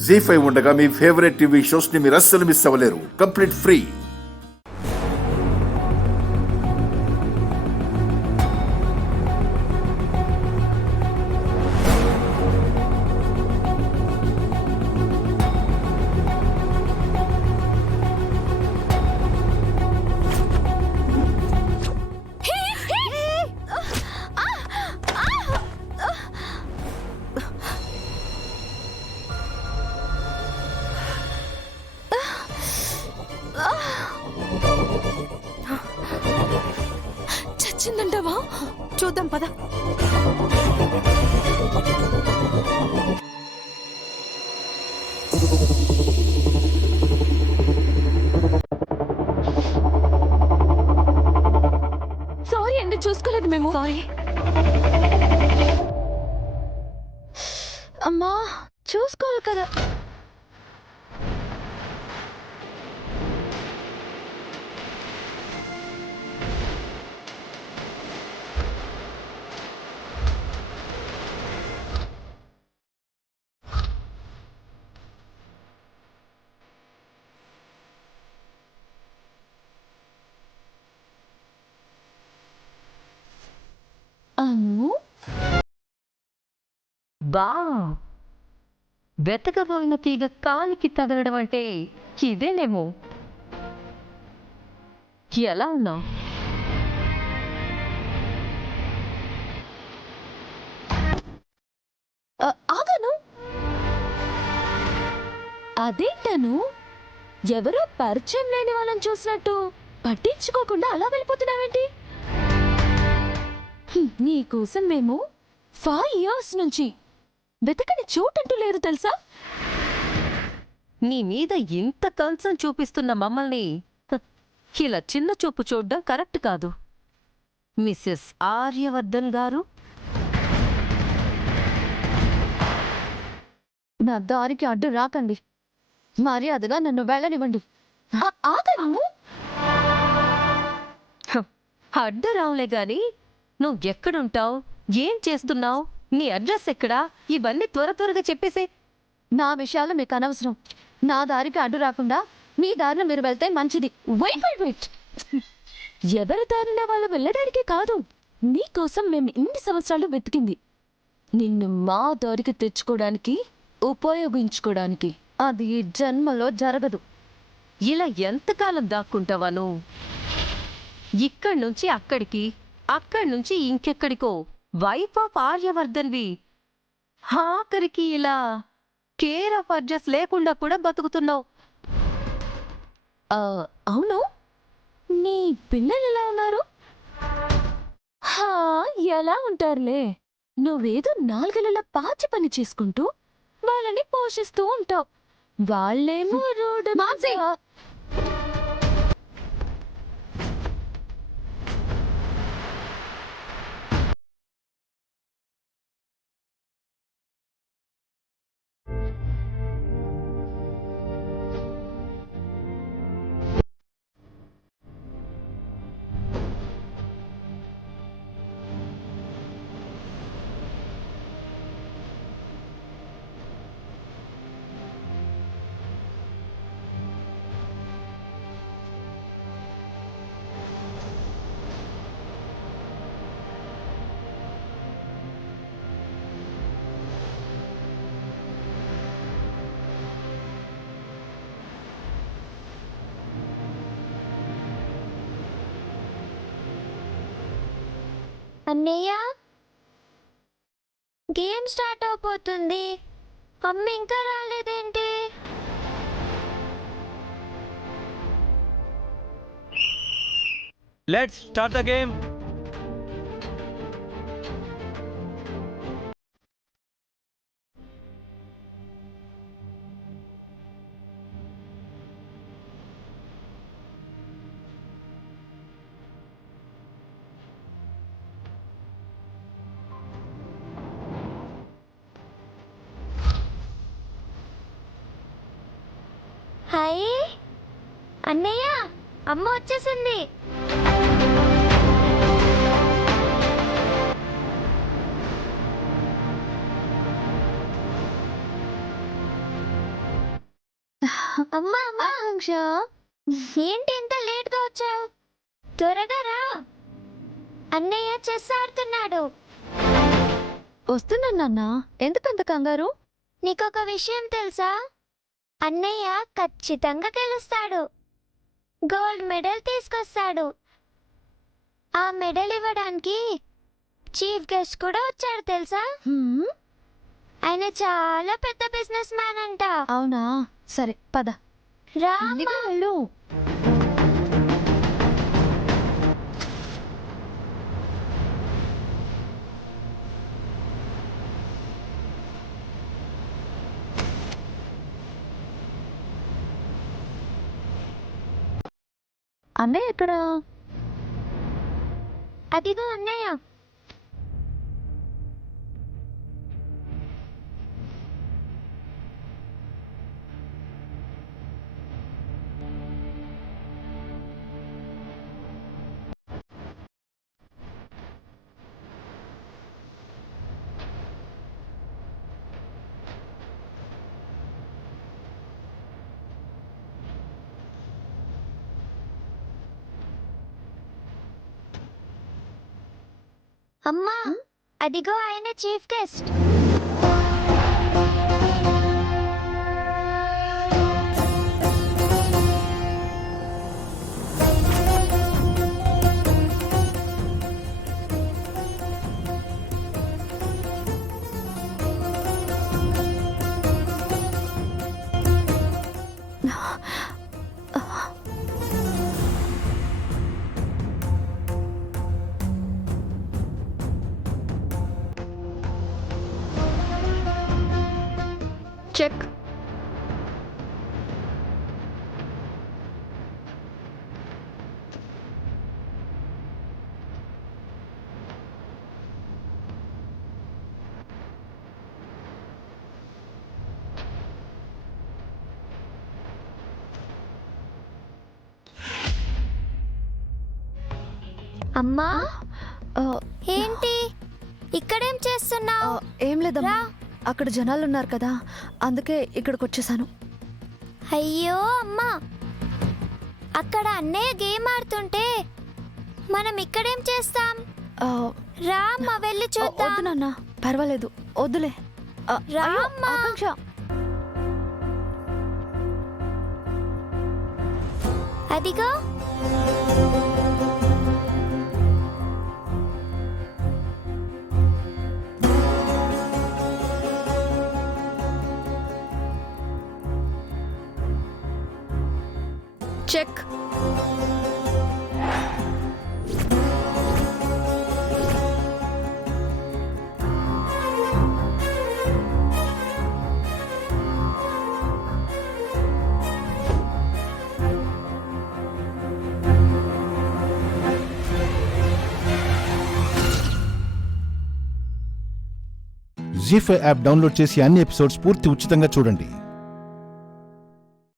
జీ5 ఉండగా మీ favourite TV shows ని మీరు అస్సలు మిస్ అవ్వలేరు. Complete free. చచ్చిందంటావా? చూద్దాం పద. సారీ అండి, చూసుకోలేదు మేము. సారీ అమ్మా, చూసుకోవాలి కదా. బా వెతకబోయిన తీగ కాలికి తగలడం అంటే ఇదేనేమో. ఎలా ఉన్నావు? ఆగను. అదేంటను, ఎవరో పరిచయం లేని వాళ్ళని చూసినట్టు పట్టించుకోకుండా అలా వెళ్ళిపోతున్నావేంటి? నీకోసం మేము 5 years నుంచి వెతకని చోటంటూ లేదు తెలుసా? నీ మీద ఇంత కన్సర్న్ చూపిస్తున్న మమ్మల్ని ఇలా చిన్న చూపు చూడ్డం కరెక్ట్ కాదు. మిస్సెస్ ఆర్యవర్ధన్ గారు, నా దారికి అడ్డు రాకండి. మర్యాదగా నన్ను వెళ్ళనివ్వండి. ఆగను. అడ్డు రావులే గాని నువ్వు ఎక్కడుంటావు, ఏం చేస్తున్నావు, నీ అడ్రస్ ఎక్కడా, ఇవన్నీ త్వరగా చెప్పేసే. నా విషయాలు మీకు అనవసరం. నా దారికి అడ్డు రాకుండా మీ దారిలో మీరు వెళ్తే మంచిది. వెయిట్. ఎవరి దారిన వాళ్ళు వెళ్ళడానికి కాదు, నీకోసం మేము ఇన్ని సంవత్సరాలు వెతికింది నిన్ను మా దారికి తెచ్చుకోవడానికి, ఉపయోగించుకోవడానికి. అది ఈ జన్మలో జరగదు. ఇలా ఎంతకాలం దాక్కుంటావా నువ్వు? ఇక్కడి నుంచి అక్కడికి, అక్కడి నుంచి ఇంకెక్కడికో వైఫ్ ఆఫ్ ఆర్యవర్ధన్వి. ఆఖరికి ఇలా కేర్ ఆఫ్ అడ్రస్ లేకుండా కూడా బతుకుతున్నావు. అవును, నీ పిల్లలు ఎలా ఉన్నారు? ఎలా ఉంటారులే. నువ్వేదో 4 నెలల పాచి పని చేసుకుంటూ వాళ్ళని పోషిస్తూ ఉంటావు. వాళ్ళేమో రోడ్డు. అన్నయ్య, గేమ్ స్టార్ట్ అయిపోతుంది. అమ్మ ఇంకా రాలేదేంటి? Let's start the game. Hi అన్నయ్య, అమ్మ వచ్చేసింది. అమ్మా అమ్మా ఆకాంక్ష ఏంటి ఇంత లేట్ గా వచ్చావు? త్వరగా రా, అన్నయ్య చెస్ ఆడుతున్నాడు. వస్తున్నాను నాన్న. ఎందుకంత కంగారు? నీకొక విషయం తెలుసా? అన్నయ్య ఖచ్చితంగా గెలుస్తాడు, గోల్డ్ మెడల్ తీసుకొస్తాడు. ఆ మెడల్ ఇవ్వడానికి చీఫ్ గెస్ట్ కూడా వచ్చాడు తెలుసా? హ్మ్, ఆయన చాలా పెద్ద బిజినెస్ మ్యాన్ అంట. అవునా? సరే పద. రా ఇదిగో అమ్మా. వెళ్ళు. అన్నయ్య ఎక్కడా? అదిగో అన్నయ్య. అమ్మా, అదిగో ఆయన చీఫ్ గెస్ట్. చెక్. అమ్మా, ఆ, ఏంటి ఇక్కడేం ఆ, చేస్తున్నావు? ఏం లేదమ్మా. రా. అక్కడ జనాలు ఉన్నారు కదా, అందుకే ఇక్కడికి వచ్చేసాను. అయ్యో అమ్మా, అక్కడ అన్నయ్య గేమ్ ఆడుతుంటే మనం ఇక్కడేం చేస్తాం? ఆ, రా అమ్మా, వెళ్ళి వద్దు చూద్దాం. నాన్న, పర్వాలేదు, వద్దులే. ఆ, రా అయ్యో, అమ్మా. ఆకాంక్ష. అదిగో. చెక్. జీ5 యాప్ డౌన్లోడ్ చేసి అన్ని ఎపిసోడ్స్ పూర్తి ఉచితంగా చూడండి.